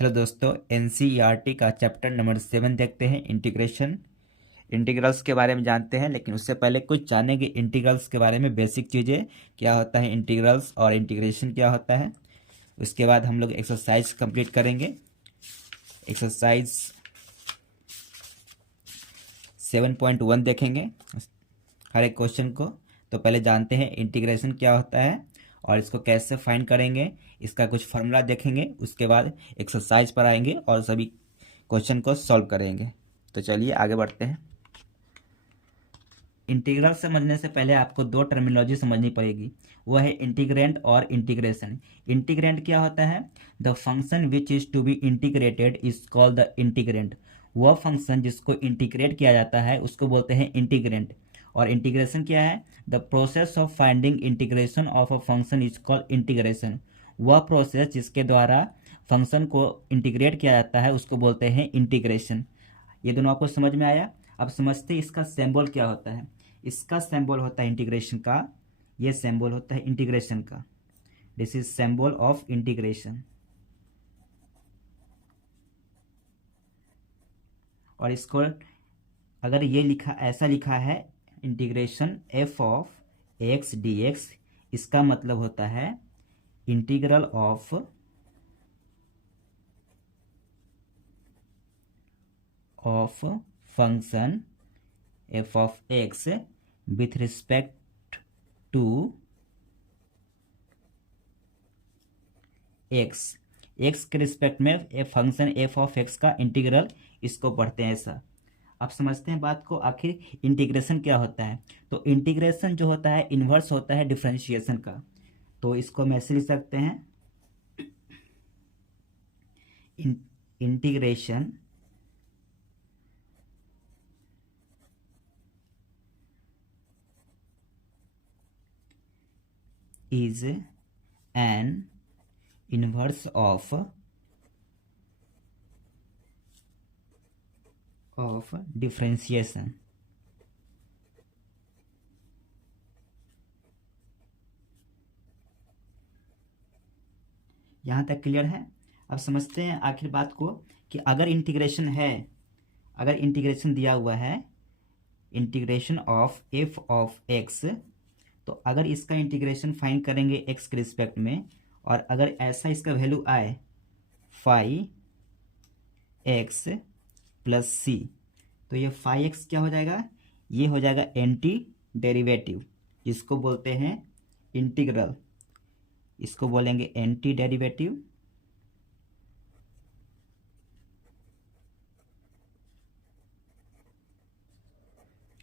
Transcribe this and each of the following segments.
Hello दोस्तों, NCERT का chapter number 7 देखते हैं। इंटीग्रेशन इंटीग्रल्स के बारे में जानते हैं, लेकिन उससे पहले कुछ जानेंगे इंटीग्रल्स के बारे में। बेसिक चीज़ें क्या होता है इंटीग्रल्स और इंटीग्रेशन क्या होता है। उसके बाद हम लोग एक्सरसाइज कंप्लीट करेंगे। एक्सरसाइज 7.1 देखेंगे हर एक क्वेश्चन को। तो पहले जानते हैं इंटीग्रेशन क्या होता है और इसको कैसे फाइंड करेंगे, इसका कुछ फार्मूला देखेंगे। उसके बाद एक्सरसाइज पर आएंगे और सभी क्वेश्चन को सॉल्व करेंगे। तो चलिए आगे बढ़ते हैं। इंटीग्रल समझने से पहले आपको दो टर्मिनोलॉजी समझनी पड़ेगी, वह है इंटीग्रेंट और इंटीग्रेशन। इंटीग्रेंट क्या होता है? The function which is to be integrated is called the integrand. वह फंक्शन जिसको इंटीग्रेट किया जाता है उसको बोलते हैं इंटीग्रेंट। और इंटीग्रेशन क्या है? The process of finding integration of a function is called integration. वह प्रोसेस जिसके द्वारा फंक्शन को इंटीग्रेट किया जाता है उसको बोलते हैं इंटीग्रेशन। ये दोनों आपको समझ में आया। अब समझते हैं इसका सिंबल क्या होता है। इसका सिंबल होता है इंटीग्रेशन का, ये सिंबल होता है इंटीग्रेशन का। This is symbol of integration. और इसको अगर ये लिखा ऐसा लिखा है integration f of x d x, इसका मतलब होता है integral of function f of x with respect to x. X के रिस्पेक्ट में फंक्शन एफ ऑफ एक्स का इंटीग्रल, इसको पढ़ते हैं ऐसा। आप समझते हैं बात को। आखिर इंटीग्रेशन क्या होता है? तो इंटीग्रेशन जो होता है इन्वर्स होता है डिफरेंशिएशन का। तो इसको हम ऐसे लिख सकते हैं, integration is an inverse of differentiation। यहाँ तक क्लियर है? अब समझते हैं आखिर बात को कि अगर इंटीग्रेशन है, अगर इंटीग्रेशन दिया हुआ है integration of F of x, तो अगर इसका इंटीग्रेशन फाइंड करेंगे एक्स के रिस्पेक्ट में, और अगर ऐसा इसका वैल्यू आए फाई एक्स प्लस सी, तो ये फाई एक्स क्या हो जाएगा? ये हो जाएगा एंटी डेरिवेटिव, जिसको बोलते हैं इंटीग्रल। इसको बोलेंगे एंटी डेरिवेटिव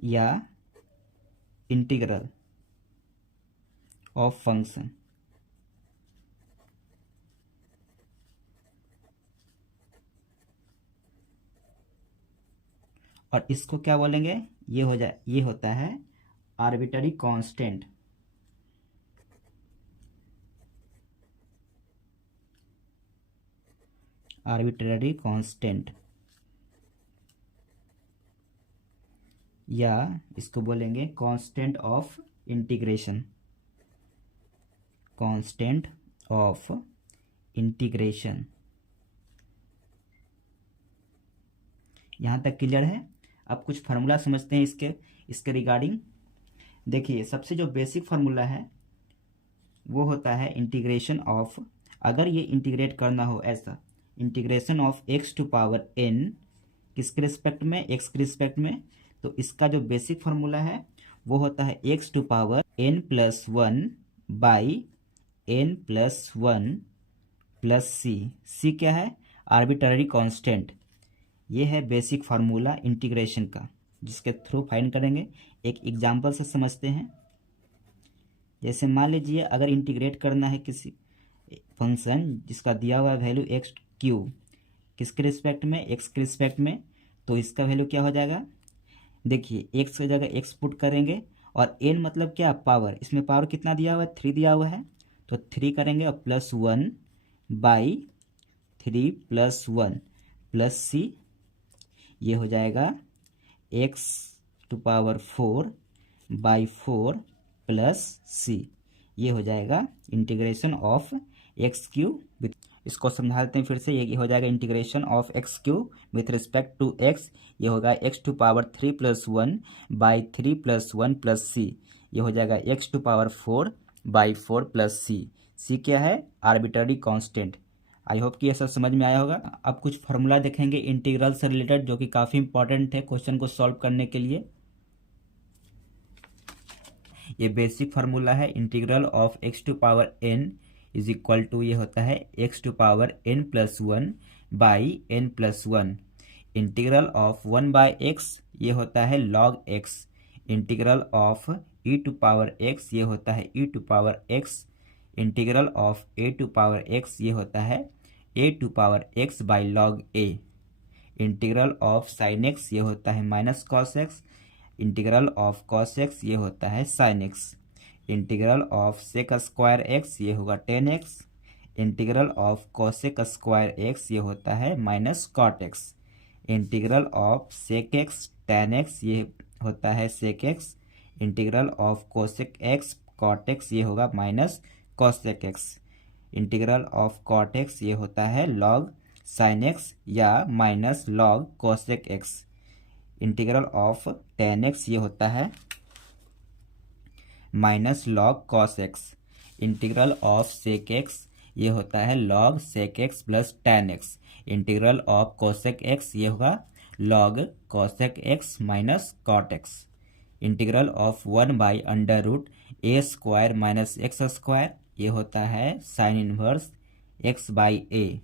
या इंटीग्रल ऑफ फंक्शन। और इसको क्या बोलेंगे? ये होता है आर्बिट्ररी कांस्टेंट। आर्बिट्ररी कांस्टेंट, या इसको बोलेंगे constant of integration. Constant of integration. यहाँ तक क्लियर है? अब कुछ फार्मूला समझते हैं इसके रिगार्डिंग। देखिए, सबसे जो बेसिक फार्मूला है वो होता है इंटीग्रेशन ऑफ, अगर ये इंटीग्रेट करना हो ऐसा, integration of x to power n, किसके रिस्पेक्ट में? एक्स के रिस्पेक्ट में। तो इसका जो बेसिक फार्मूला है वो होता है x to power n plus one by n plus one plus c. C क्या है? Arbitrary constant. ये है बेसिक फार्मूला इंटीग्रेशन का, जिसके थ्रू फाइंड करेंगे। एक एग्जांपल से समझते हैं। जैसे मान लीजिए अगर इंटीग्रेट करना है किसी फंक्शन जिसका दिया हुआ वैल्यू एक्स क्यूब, किसके रिस्पेक्ट में? एक्स के रिस्पेक्ट में। तो इसका वैल्यू क्या हो जाएगा? देखिए, एक्स की जगह एक्स पुट करेंगे, और एन मतलब क्या? पावर। इसमें पावर कितना दिया हुआ है? 3 दिया हुआ है, तो 3 करेंगे और plus 1 by 3 plus 1 plus c. ये हो जाएगा x to power 4 by 4 plus c. ये हो जाएगा integration of x cube with. इसको समझा देते हैं फिर से। ये हो जाएगा integration of x cube with respect to x, ये होगा x to power 3+1 by 3+1 plus c, ये हो जाएगा x to power 4/4 plus c. C क्या है? Arbitrary constant. आई होप कि ये सब समझ में आया होगा। अब कुछ फार्मूला देखेंगे इंटीग्रल से रिलेटेड जो कि काफ़ी इंपॉर्टेंट है क्वेश्चन को सॉल्व करने के लिए। ये बेसिक फार्मूला है integral of x to power n is equal to, ये होता है x to power n+1 by n+1। Integral of 1/x ये होता है log x। Integral of e to power x ये होता है e to power x। Integral of a to power x ये होता है a to power x by log a। Integral of sine x ये होता है minus cos x। Integral of cos x ये होता है sine x। Integral of sec square x ये होगा 10x। Integral of cosec square x ये होता है minus cot x। Integral of sec x tan x ये होता है sec x। Integral of cosec x cot x ये होगा minus cosec x। Integral of cot x ये होता है लॉग साइन x या minus log cosec x। Integral of tan x ये होता है minus log cos x। Integral of sec x ये होता है log sec x plus tan x। Integral of cosec x ये होगा log cosec x minus cot x। Integral of 1/√a² minus x² ये होता है sine inverse x/a।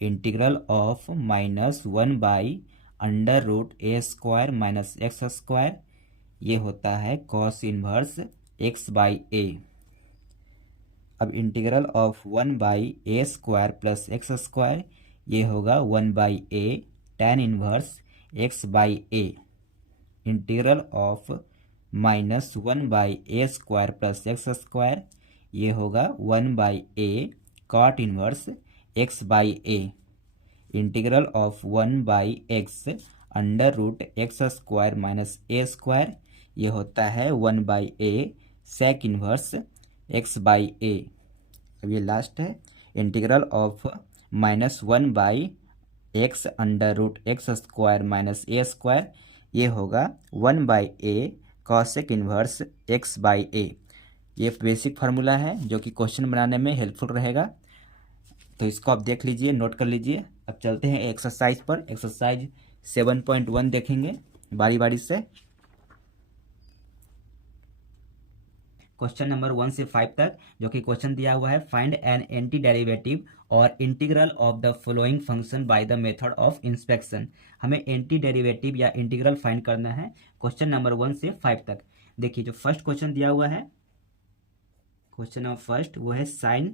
Integral of -1/√a² minus x² ये होता है कॉस इनवर्स x/a। अब integral of 1/a² plus x² ये होगा 1/a tan inverse x/a। Integral of -1/a² plus x² ये होगा 1/a cot inverse x/a। Integral of 1/x√x² minus a² ये होता है 1/a sec इनवर्स x/a। अब ये लास्ट है integral of -1/x√x² minus a² ये होगा 1/a cosec इनवर्स x/a। ये बेसिक फार्मूला है जो कि क्वेश्चन बनाने में हेल्पफुल रहेगा, तो इसको आप देख लीजिए, नोट कर लीजिए। अब चलते हैं एक्सरसाइज पर। एक्सरसाइज 7.1 देखेंगे बारी बारी से। क्वेश्चन नंबर 1 से 5 तक जो कि क्वेश्चन दिया हुआ है, फाइंड एन एंटी डेरिवेटिव और integral of the following function by the method of inspection. हमें एंटी डेरिवेटिव या इंटीग्रल फाइंड करना है क्वेश्चन नंबर 1 से 5 तक। देखिए जो फर्स्ट क्वेश्चन दिया हुआ है, क्वेश्चन नंबर फर्स्ट, वो है sin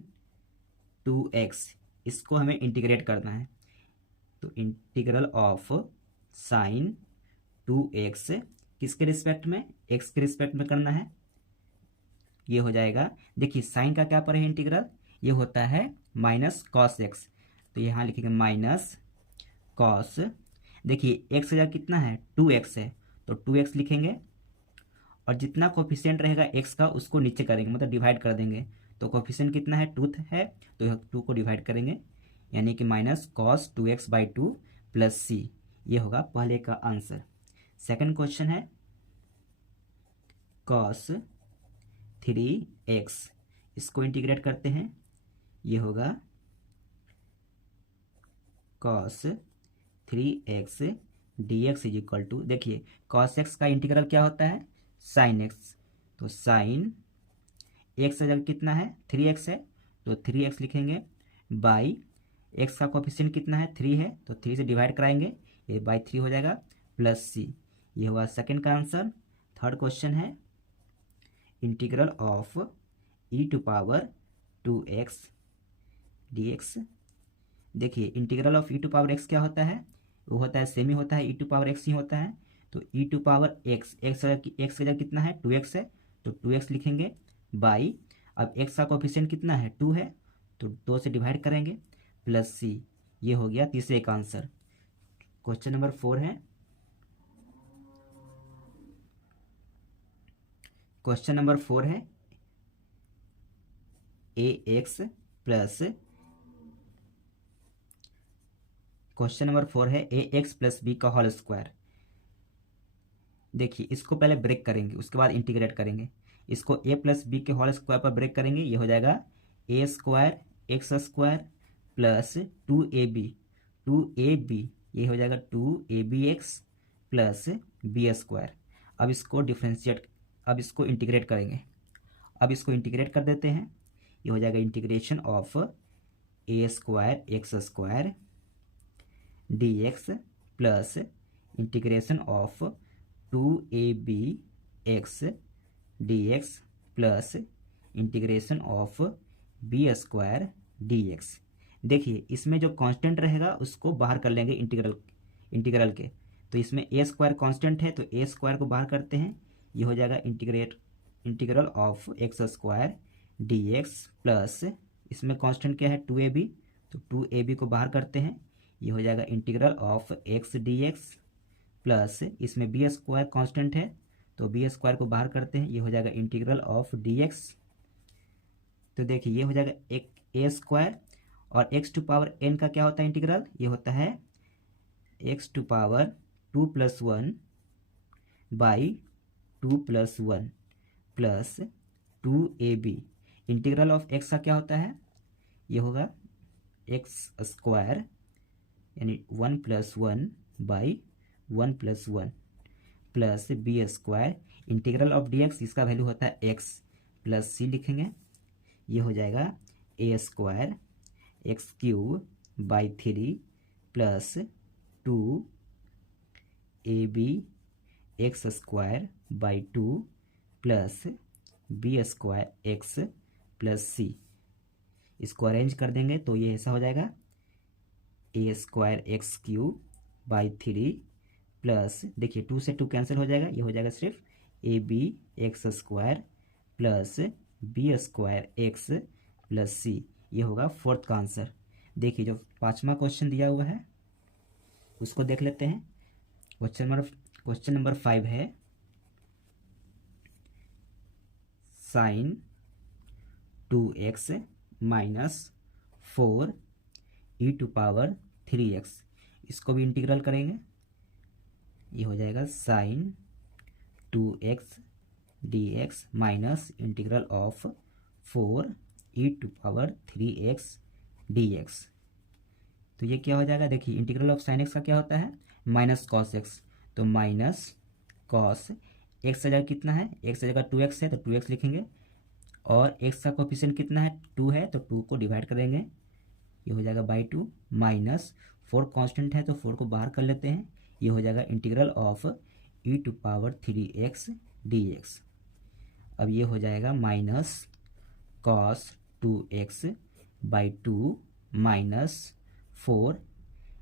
2x। इसको हमें इंटीग्रेट करना है, तो इंटीग्रल ऑफ sin 2x किसके रिस्पेक्ट में? x के रिस्पेक्ट में करना है। ये हो जाएगा, देखिए साइन का क्या पर है इंटीग्रल, ये होता है माइनस कॉस x, तो यहाँ लिखेंगे माइनस कॉस। देखिए x का कितना है? 2x है, तो 2x लिखेंगे और जितना कोफिशिएंट रहेगा x का उसको नीचे करेंगे, मतलब डिवाइड कर देंगे। तो कोफिशिएंट कितना है? 2 है, तो यह 2 को डिवाइड करेंगे, यानी कि minus cos 2x/2 plus c। ये होगा पहले का आंसर। सेकंड क्वेश्चन है कॉस 3x, इसको इंटीग्रेट करते हैं, ये होगा cos 3x dx is equal to, देखिए कॉस x का इंटीग्रल क्या होता है? साइन x, तो साइन x का जगह कितना है? 3x है, तो 3x लिखेंगे बाई x का कोफिशिएंट कितना है? 3 है, तो 3 से डिवाइड कराएंगे, ये बाई 3 हो जाएगा प्लस c। ये हुआ सेकंड का आंसर। थर्ड क्वेश्चन है integral of e to power 2x dx। देखिए integral of e to power x क्या होता है? वो होता है सेम ही होता है, e टू पावर x ही होता है। तो e to power x, x का जगह कितना है? 2x है, तो 2x लिखेंगे बाई, अब x का कोफिशिएंट कितना है? 2 है, तो 2 से डिवाइड करेंगे प्लस c। ये हो गया तीसरे का आंसर। क्वेश्चन नंबर 4 है, क्वेश्चन नंबर 4 है ax प्लस क्वेश्चन नंबर 4 है ए एक्स प्लस बी का होल स्क्वायर। देखिए इसको पहले ब्रेक करेंगे, उसके बाद इंटीग्रेट करेंगे। इसको ए प्लस बी के होल स्क्वायर पर ब्रेक करेंगे, ये हो जाएगा a square x square plus 2ab ये हो जाएगा 2abx प्लस बी स्क्वायर। अब इसको डिफ्रेंशिएट, अब इसको इंटीग्रेट करेंगे। अब इसको इंटीग्रेट कर देते हैं, ये हो जाएगा integration of a square x square d x plus integration of 2abx dx plus integration of b square d x. देखिए इसमें जो कांस्टेंट रहेगा उसको बाहर कर लेंगे इंटीग्रल के। तो इसमें ए स्क्वायर कांस्टेंट है तो ए स्क्वायर को बाहर करते हैं, ये हो जाएगा integral of x square d x plus इसमें कांस्टेंट क्या है 2ab, तो 2ab को बाहर करते हैं, ये हो जाएगा integral of x d x plus इसमें बी स्क्वायर कांस्टेंट है तो बी स्क्वायर को बाहर करते हैं, ये हो जाएगा इंटीग्रल ऑफ डी एक्स। तो देखिए ये हो जाएगा एक ए स्क्वायर और एक्स टू पावर एन का क्या होता है इंटीग्रल, ये होता है x to power 2+1 by 2+1 plus 2ab। Integral of x का क्या होता है, ये होगा एक्स स्क्वायर यानी 1+1 by 1+1 plus b square. Integral of d x इसका वैल्यू होता है एक्स प्लस सी लिखेंगे, ये हो जाएगा a square x cube by 3 plus 2ab x square by 2 plus b square x plus c. इसको अरेंज कर देंगे तो ये ऐसा हो जाएगा a square x cube by 3 plus देखिए 2 से 2 कैंसिल हो जाएगा, ये हो जाएगा सिर्फ a b x square plus b square x plus c. ये होगा फोर्थ का आंसर। देखिए जो 5वां क्वेश्चन दिया हुआ है उसको देख लेते हैं। क्वेश्चन नंबर 5 है sine 2x minus 4 e to power 3x। इसको भी इंटीग्रल करेंगे, ये हो जाएगा sine 2x dx minus integral of 4 e to power 3x dx। तो ये क्या हो जाएगा, देखिए इंटीग्रल ऑफ साइन x का क्या होता है माइनस कॉस x, तो माइनस कॉस x जगह कितना है, x जगह 2x है तो 2x लिखेंगे और x का कोफिशिएंट कितना है 2 है तो 2 को डिवाइड करेंगे, ये हो जाएगा बाई 2 माइनस 4 कांस्टेंट है तो 4 को बाहर कर लेते हैं, ये हो जाएगा integral of e to power 3x dx। अब ये हो जाएगा minus cos 2x by 2 minus 4।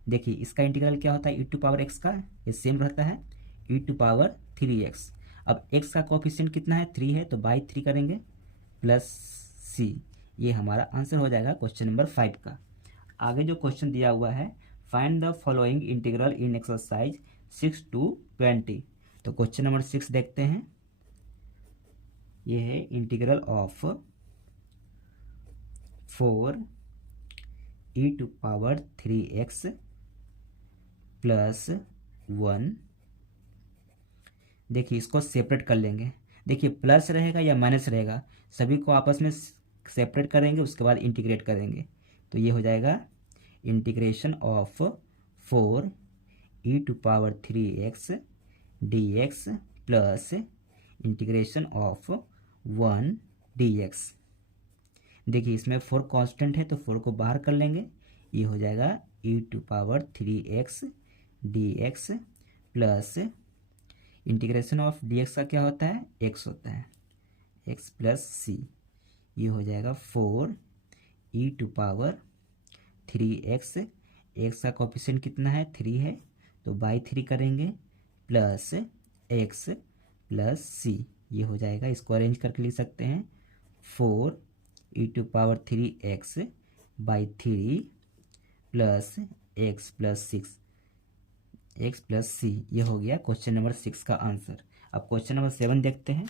देखिए इसका इंटीग्रल क्या होता है ई टू पावर x का, ये सेम रहता है ई टू पावर 3x। अब x का कोफिशिएंट कितना है 3 है तो बाई 3 करेंगे प्लस c। ये हमारा आंसर हो जाएगा क्वेश्चन नंबर 5 का। आगे जो क्वेश्चन दिया हुआ है find the following integral in exercise 6 to 20। तो क्वेश्चन नंबर 6 देखते हैं। ये है integral of 4 e to power 3x plus 1। देखिए इसको सेपरेट कर लेंगे, देखिए प्लस रहेगा या माइनस रहेगा, सभी को आपस में सेपरेट करेंगे उसके बाद इंटीग्रेट करेंगे। तो ये हो जाएगा integration of 4 e to power 3x dx plus integration of 1 dx। देखिए इसमें 4 कांस्टेंट है तो 4 को बाहर कर लेंगे, ये हो जाएगा e to power 3x dx plus integration of dx का क्या होता है x होता है x प्लस c। ये हो जाएगा 4 e to power 3x, x का कोफिशिएंट कितना है 3 है तो बाई 3 करेंगे प्लस x प्लस c। ये हो जाएगा, इसको अरेंज करके लिख सकते हैं 4 e to power 3x by 3 plus x plus 6 x plus c। ये हो गया क्वेश्चन नंबर 6 का आंसर। अब क्वेश्चन नंबर 7 देखते हैं।